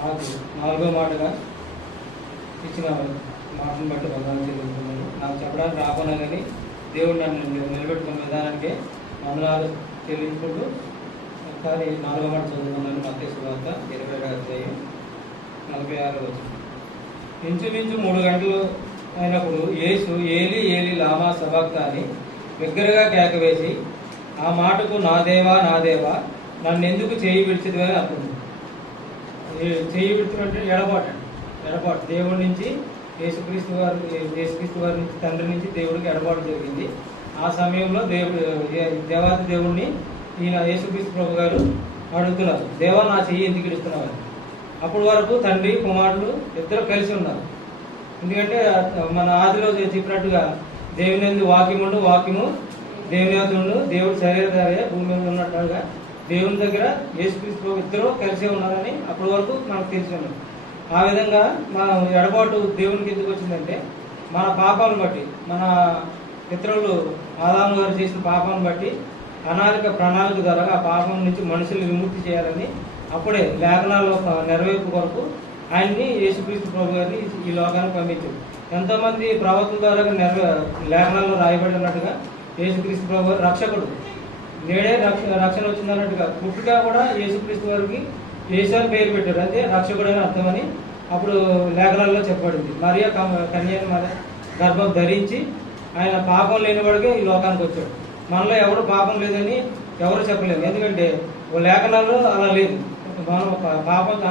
నాకు నాలుగో మాటగా ఇచ్చిన మాటను బట్టి వందనాలు చెల్లిస్తున్నాను. నాకు చెప్పడానికి రాకుండా కానీ దేవుడు నన్ను నిలబెట్టుకున్న విధానానికి వందనాలు చెల్లించుకుంటూ ఒకసారి నాలుగో మాట చదువుకున్నాను. మత్తయి సువార్త 22:46. ఇంచుమించు 3 గంటలు అయినప్పుడు యేసు ఏలి ఏలి లామా సబక్తాని బిగ్గరగా కేకవేసి, ఆ మాటకు నా దేవా నా దేవా నన్ను ఎందుకు చేయి విడిచిదివే అని అర్థం. చేయి విడుచడం అంటే ఎడబాటు దేవుడి నుంచి యేసుక్రీస్తు వారి నుంచి తండ్రి నుంచి దేవుడికి ఎడబాటు జరిగింది. ఆ సమయంలో దేవాది దేవుడిని ఈయన యేసుక్రీస్తు ప్రభు గారు అడుగుతున్నారు, దేవా నా చెయ్యి ఎందుకు ఇడుస్తున్నావు. అప్పటి వరకు తండ్రి కుమారుడు ఇద్దరు కలిసి ఉన్నారు. ఎందుకంటే మన ఆదిలో చెప్పినట్టుగా దేవుని యందు వాక్యము దేవుని యొద్ద ఉండు, దేవుడు శరీరధారే భూమి మీద ఉన్నట్టుగా దేవుని దగ్గర యేసుక్రీస్తు ప్రభు ఇద్దరు కలిసే ఉన్నారని అప్పటి వరకు మనకు తెలిసి ఉన్నది. ఆ విధంగా మన ఎడబాటు దేవునికి ఎందుకు వచ్చిందంటే మన పాపాలను బట్టి, మన పితరులు ఆదాము గారు చేసిన పాపాలను బట్టి అనాలిక ప్రణాళిక ద్వారా ఆ పాపం నుంచి మనుషుల్ని విముక్తి చేయాలని అప్పుడే లేఖనాల్లో నెరవేర్పు కొరకు ఆయన్ని యేసుక్రీస్తు ప్రభు గారిని ఈ లోకానికి పంపించారు. ఎంతోమంది ప్రవక్తల ద్వారా లేఖనాల్లో రాయబడినట్టుగా యేసుక్రీస్తు ప్రభు గారు రక్షకుడు, నేడే రక్షణ వచ్చిందన్నట్టుగా పుట్టుగా కూడా యేసుక్రీస్తు వారికి యేసు అని పేరు పెట్టారు. అంటే రక్షకుడు అని అర్థమని అప్పుడు లేఖనాల్లో చెప్పబడింది. మరియా కన్యని గర్భం ధరించి ఆయన పాపం లేనివాడికే ఈ లోకానికి వచ్చాడు. మనలో ఎవరు పాపం లేదని ఎవరు చెప్పలేము. ఎందుకంటే లేఖనాల్లో అలా లేదు. మనం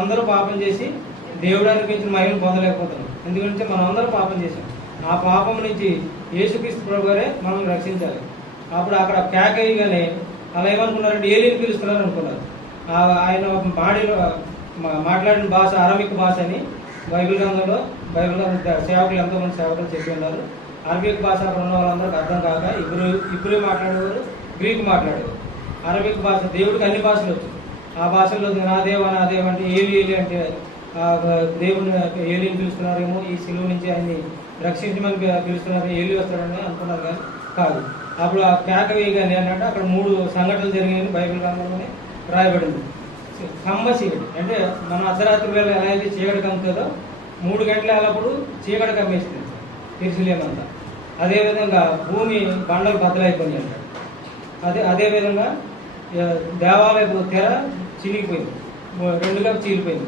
అందరూ పాపం చేసి దేవుడు అనిపించిన మహిళను పొందలేకపోతున్నాం. ఎందుకంటే మనం అందరూ పాపం చేశాం. ఆ పాపం నుంచి యేసుక్రీస్తు ప్రభు గారే మనం రక్షించాలి. అప్పుడు అక్కడ కేకయ్యగానే అలా ఏమనుకున్నారంటే ఏలిని పిలుస్తున్నారు అనుకున్నారు. ఆయన మాట్లాడిన భాష అరబిక్ భాష అని బైబిల్ గ్రంథంలో సేవకులు ఎంతోమంది సేవకులు చెప్పి ఉన్నారు. అరబిక్ భాష అక్కడ ఉన్న వాళ్ళందరికీ అర్థం కాక ఇబ్రూ మాట్లాడేవారు, గ్రీక్ మాట్లాడేవారు. అరబిక్ భాష దేవుడికి అన్ని భాషలు వచ్చు. ఆ భాషల్లో నా దేవ అంటే ఏలి అంటే దేవుని ఏలిని పిలుస్తున్నారేమో, ఈ సిలువ నుంచి ఆయన్ని రక్షించమని పిలుస్తున్నారు, ఏలి వస్తాడని అనుకున్నారు. కానీ కాదు. అప్పుడు ఆ కేక వేయగానే ఏంటంటే అక్కడ 3 సంఘటనలు జరిగాయని బైబిల్ గ్రంథంలోనే రాయబడింది. కమ్మ చీకటి అంటే మన అర్ధరాత్రి వేళ ఎలా అయితే చీకటి కమ్ముతుందో 3 గంటల వెళ్ళప్పుడు చీకటి కమ్మేస్తుంది తెలుసులేమంతా. అదేవిధంగా భూమి బండలు బద్దలైపోయింది అంటాడు. అదేవిధంగా దేవాలయపు తెర చినిగిపోయింది, 2గా చీలిపోయింది.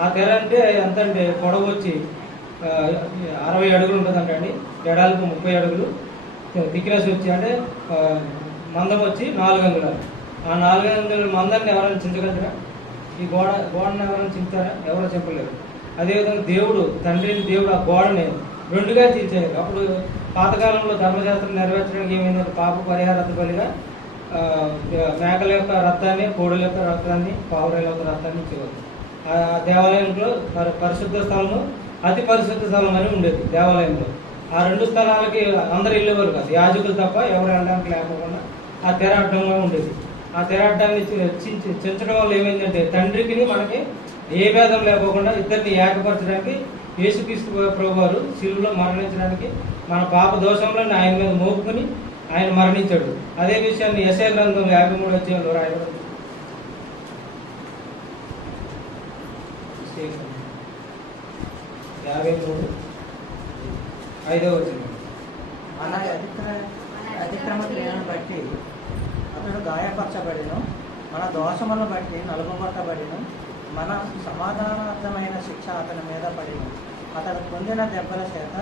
ఆ తెర అంటే ఎంత అంటే పొడవు వచ్చి 60 అడుగులు ఉంటుందంటండి, ఎడాలకు 30 అడుగులు, థిక్నెస్ వచ్చి అంటే మందం వచ్చి 4 అంగుళాలు. ఆ 4 అంగుళాల మందాన్ని ఎవరైనా చించగలరా? ఈ గోడను ఎవరైనా చింతారా? ఎవరో చెప్పలేరు. అదేవిధంగా తండ్రిని దేవుడు ఆ గోడని 2గా చీల్చారు. అప్పుడు పాతకాలంలో ధర్మశాస్త్రం నెరవేర్చడానికి ఏమైందంటే పాప పరిహారార్థ బలిగా మేకల యొక్క రక్తాన్ని, కోడుల యొక్క రక్తాన్ని, పావురాల యొక్క రక్తాన్ని ఇచ్చేవారు. ఆ దేవాలయంలో పరిశుద్ధ స్థలము, అతి పరిశుద్ధ స్థలం అని ఉండేది దేవాలయంలో. ఆ 2 స్థలాలకి అందరు వెళ్ళేవారు కాదు, యాజకులు తప్ప ఎవరు వెళ్ళడానికి లేకపోకుండా ఆ తెర అడ్డంగా ఉండేది. ఆ తెర అడ్డాన్ని చించడం వల్ల ఏమైందంటే తండ్రికి మనకి ఏ భేదం లేకోకుండా ఇద్దరిని ఏకపరచడానికి యేసుక్రీస్తు ప్రభు వారు శిలువలో మరణించడానికి మన పాప దోషంలో ఆయన మీద మోపుకొని ఆయన మరణించాడు. అదే విషయాన్ని యెషయా గ్రంథం 53వ అధ్యాయంలో రాయబడింది. 53:5వ వచనం. మన అతిక్రమలను బట్టి అతడు గాయపరచబడిను, మన దోషములను బట్టి నలుగుబట్టబడిను, మన సమాధానార్థమైన శిక్ష అతని మీద పడిను, అతడు పొందిన దెబ్బల చేత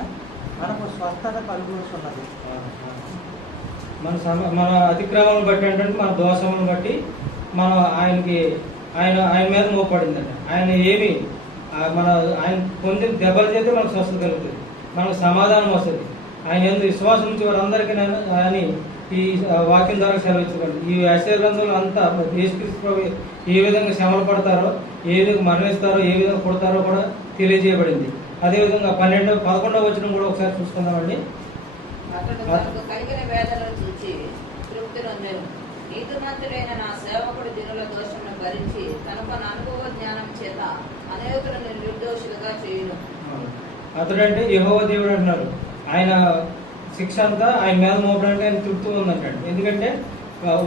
మనకు స్వస్థత కలుగుతున్నది. మన అతిక్రమాలను బట్టి అంటే మన దోషములను బట్టి మనం ఆయన మీద మోపడిందంట. ఆయన ఆయన పొందిన దెబ్బల చేత మనకు స్వస్థత కలుగుతుంది, మనకు సమాధానం వస్తుంది. ఆయన ఎందుకు విశ్వాసం నుంచి వారందరికీ అని ఈ వాక్యం ద్వారా సెలవించబడింది. ఈ యెషయా గ్రంథంలో అంతా యేసుక్రీస్తు ప్రభు ఏ విధంగా శ్రమలు పడతారో, ఏ విధంగా మరణిస్తారో, ఏ విధంగా పుడతారో కూడా తెలియజేయబడింది. అదేవిధంగా 11వ వచనం కూడా ఒకసారి చూసుకుందామండి. కలిగిన వేదనను చూచి తృప్తి నొందెను. నీతిమంతుడైన నా సేవకుడు దినుల దోషమును భరించి తనకు అనుభవ జ్ఞానం చేత అనేకులను నిర్దోషులుగా చేయును. అతడంటే యెహోవా దేవుడు అంటున్నారు. ఆయన శిక్ష అంతా ఆయన మీద మోపడానికి ఆయన తృప్తి ఉందంటాడు. ఎందుకంటే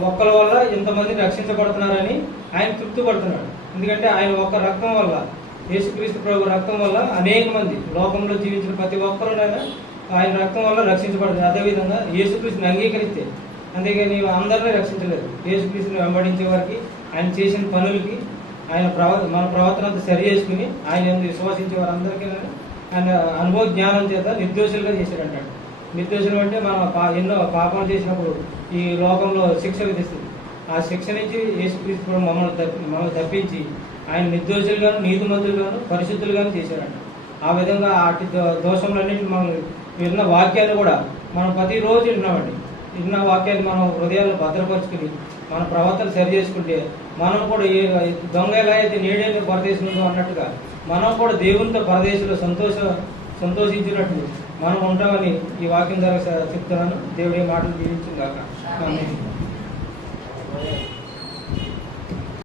ఒక్కల వల్ల ఇంతమంది రక్షించబడుతున్నారని ఆయన తృప్తి పడుతున్నాడు. ఎందుకంటే ఆయన ఒక్క రక్తం వల్ల యేసుక్రీస్తు ప్రభు రక్తం వల్ల అనేక మంది లోకంలో జీవించిన ప్రతి ఒక్కరునైనా ఆయన రక్తం వల్ల రక్షించబడతారు. అదేవిధంగా యేసుక్రీస్తుని అంగీకరిస్తే, అంతేగాని అందరినీ రక్షించలేదు. యేసుక్రీస్తుని వెంబడించే వారికి, ఆయన చేసిన పనులకి, ఆయన మన ప్రవర్తన అంతా సరి చేసుకుని ఆయన విశ్వసించే వారందరికీ ఆయన అనుభవ జ్ఞానం చేత నిర్దోషులుగా చేశాడంటాడు. నిర్దోషులు అంటే మనం ఎన్నో పాపాలు చేసినప్పుడు ఈ లోకంలో శిక్ష విధిస్తుంది. ఆ శిక్ష నుంచి యేసుక్రీస్తు మమ్మల్ని తప్పించి ఆయన నిర్దోషులుగాను, నీతిమంతులుగాను, పరిశుద్ధులుగాను చేశాడంట. ఆ విధంగా అటు దోషములన్నింటినీ మనం విన్న వాక్యాన్ని కూడా మనం ప్రతిరోజు విన్నామండి. విన్న వాక్యాన్ని మనం హృదయాలను భద్రపరుచుకుని మన ప్రవర్తన సరి చేసుకుంటే మనం కూడా దొంగ ఎలా అయితే నేడేళ్ళు పరదేశం ఉందో అన్నట్టుగా మనం కూడా దేవునితో పరదేశంలో సంతోషించినట్లు మనం ఉంటామని ఈ వాక్యం ద్వారా చెప్తున్నాను. దేవుడి మాటలు దీవించుగాక. ఆమేన్.